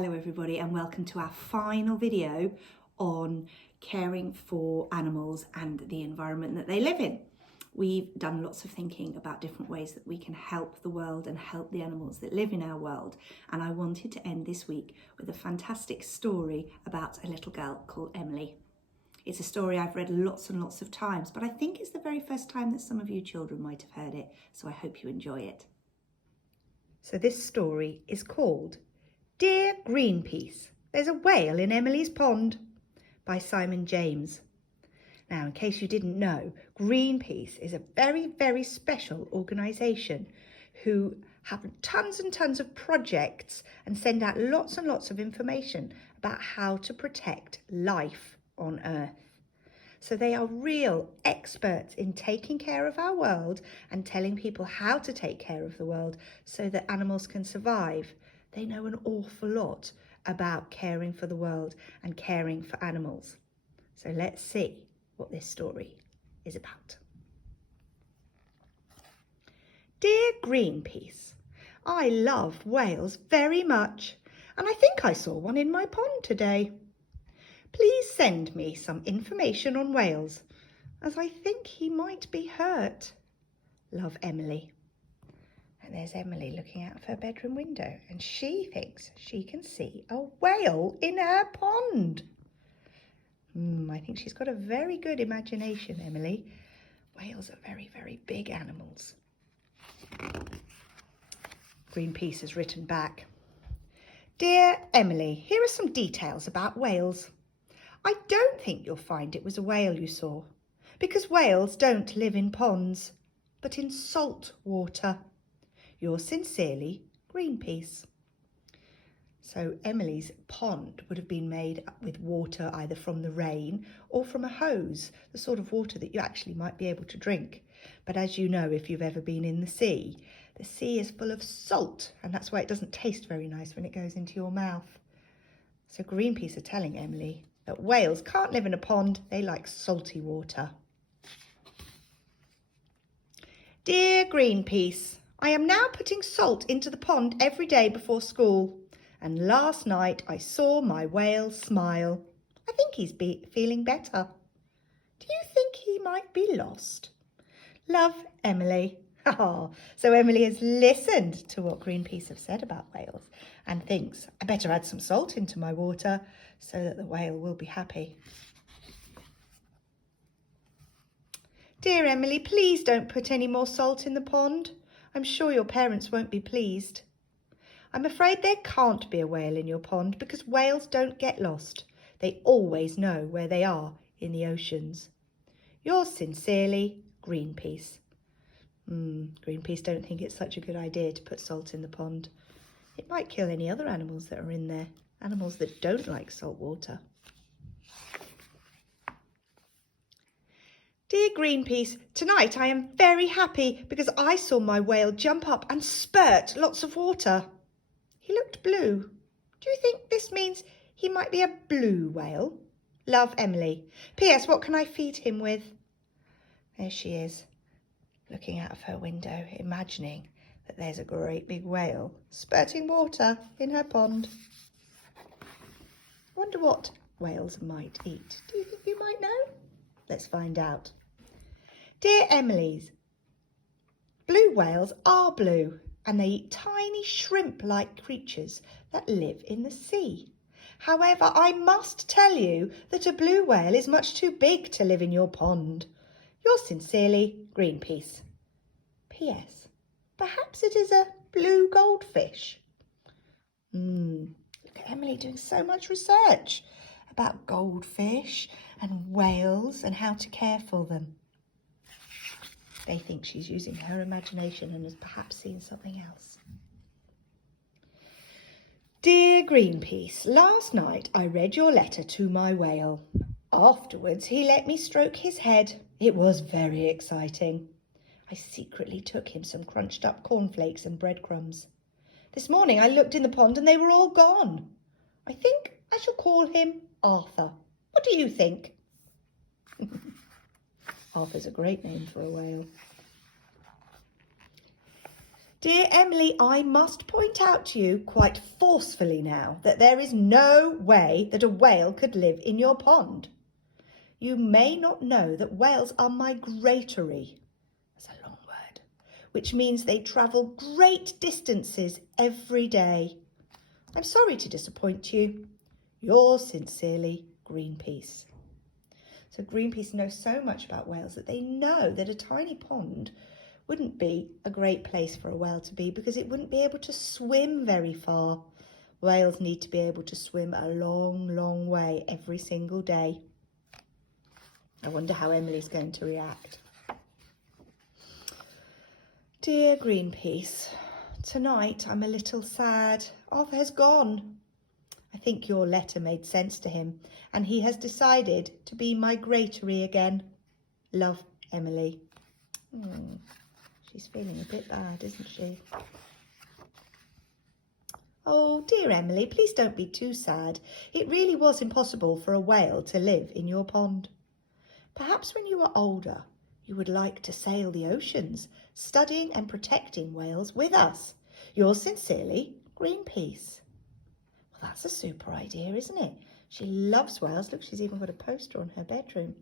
Hello everybody and welcome to our final video on caring for animals and the environment that they live in. We've done lots of thinking about different ways that we can help the world and help the animals that live in our world, and I wanted to end this week with a fantastic story about a little girl called Emily. It's a story I've read lots and lots of times, but I think it's the very first time that some of you children might have heard it, so I hope you enjoy it. So this story is called Dear Greenpeace, There's a Whale in Emily's Pond by Simon James. Now, in case you didn't know, Greenpeace is a very, very special organisation who have tons and tons of projects and send out lots and lots of information about how to protect life on Earth. So they are real experts in taking care of our world and telling people how to take care of the world so that animals can survive. They know an awful lot about caring for the world and caring for animals. So let's see what this story is about. Dear Greenpeace, I love whales very much, and I think I saw one in my pond today. Please send me some information on whales, as I think he might be hurt. Love, Emily. And there's Emily looking out of her bedroom window, and she thinks she can see a whale in her pond. I think she's got a very good imagination, Emily. Whales are very, very big animals. Greenpeace has written back. Dear Emily, here are some details about whales. I don't think you'll find it was a whale you saw, because whales don't live in ponds, but in salt water. Yours sincerely, Greenpeace. So Emily's pond would have been made with water either from the rain or from a hose, the sort of water that you actually might be able to drink. But as you know, if you've ever been in the sea is full of salt, and that's why it doesn't taste very nice when it goes into your mouth. So Greenpeace are telling Emily that whales can't live in a pond, they like salty water. Dear Greenpeace, I am now putting salt into the pond every day before school, and last night I saw my whale smile. I think he's feeling better. Do you think he might be lost? Love, Emily. So Emily has listened to what Greenpeace have said about whales and thinks, I better add some salt into my water so that the whale will be happy. Dear Emily, please don't put any more salt in the pond. I'm sure your parents won't be pleased. I'm afraid there can't be a whale in your pond because whales don't get lost. They always know where they are in the oceans. Yours sincerely, Greenpeace. Greenpeace don't think it's such a good idea to put salt in the pond. It might kill any other animals that are in there, animals that don't like salt water. Dear Greenpeace, tonight I am very happy because I saw my whale jump up and spurt lots of water. He looked blue. Do you think this means he might be a blue whale? Love, Emily. P.S. What can I feed him with? There she is, looking out of her window, imagining that there's a great big whale spurting water in her pond. I wonder what whales might eat. Do you think you might know? Let's find out. Dear Emily's, blue whales are blue and they eat tiny shrimp-like creatures that live in the sea. However, I must tell you that a blue whale is much too big to live in your pond. Yours sincerely, Greenpeace. P.S. Perhaps it is a blue goldfish. Look at Emily doing so much research about goldfish and whales and how to care for them. They think she's using her imagination and has perhaps seen something else. Dear Greenpeace, last night I read your letter to my whale. Afterwards he let me stroke his head. It was very exciting. I secretly took him some crunched up cornflakes and breadcrumbs. This morning I looked in the pond and they were all gone. I think I shall call him Arthur. What do you think? Arthur's a great name for a whale. Dear Emily, I must point out to you quite forcefully now that there is no way that a whale could live in your pond. You may not know that whales are migratory. That's a long word, which means they travel great distances every day. I'm sorry to disappoint you. Yours sincerely, Greenpeace. So Greenpeace knows so much about whales that they know that a tiny pond wouldn't be a great place for a whale to be because it wouldn't be able to swim very far. Whales need to be able to swim a long, long way every single day. I wonder how Emily's going to react. Dear Greenpeace, tonight I'm a little sad. Arthur has gone. I think your letter made sense to him and he has decided to be migratory again. Love, Emily. She's feeling a bit bad, isn't she? Oh, dear Emily, please don't be too sad. It really was impossible for a whale to live in your pond. Perhaps when you are older, you would like to sail the oceans, studying and protecting whales with us. Yours sincerely, Greenpeace. Well, that's a super idea, isn't it? She loves whales. Look, she's even got a poster on her bedroom.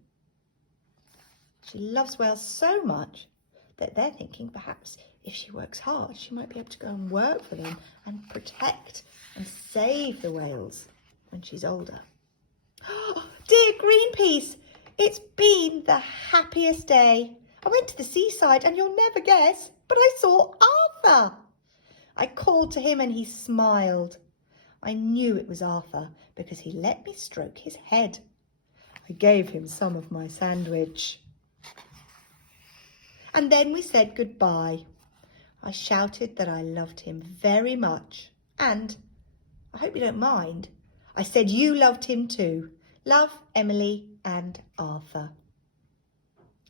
She loves whales so much that they're thinking perhaps if she works hard, she might be able to go and work for them and protect and save the whales when she's older. Oh, dear Greenpeace, it's been the happiest day. I went to the seaside and you'll never guess, but I saw Arthur. I called to him and he smiled. I knew it was Arthur because he let me stroke his head. I gave him some of my sandwich. And then we said goodbye. I shouted that I loved him very much. And, I hope you don't mind, I said you loved him too. Love, Emily and Arthur.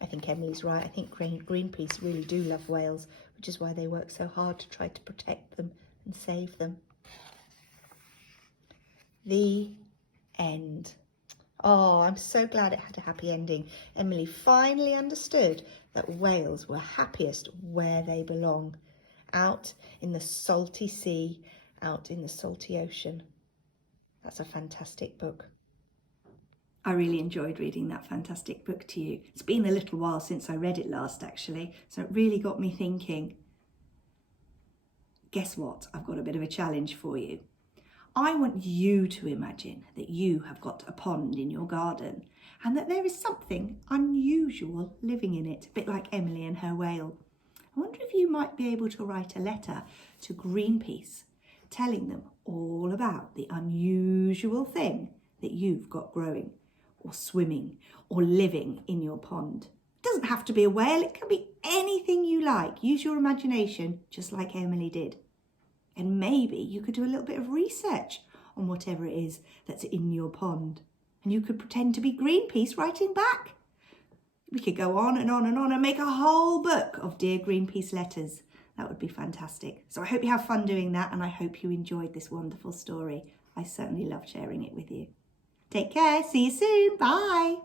I think Emily's right. I think Greenpeace really do love whales, which is why they work so hard to try to protect them and save them. The end. Oh, I'm so glad it had a happy ending. Emily finally understood that whales were happiest where they belong, out in the salty sea, out in the salty ocean. That's a fantastic book. I really enjoyed reading that fantastic book to you. It's been a little while since I read it last, actually, so it really got me thinking. Guess what? I've got a bit of a challenge for you. I want you to imagine that you have got a pond in your garden and that there is something unusual living in it, a bit like Emily and her whale. I wonder if you might be able to write a letter to Greenpeace telling them all about the unusual thing that you've got growing or swimming or living in your pond. It doesn't have to be a whale, it can be anything you like. Use your imagination just like Emily did. And maybe you could do a little bit of research on whatever it is that's in your pond. And you could pretend to be Greenpeace writing back. We could go on and on and on and make a whole book of Dear Greenpeace letters. That would be fantastic. So I hope you have fun doing that and I hope you enjoyed this wonderful story. I certainly loved sharing it with you. Take care. See you soon. Bye.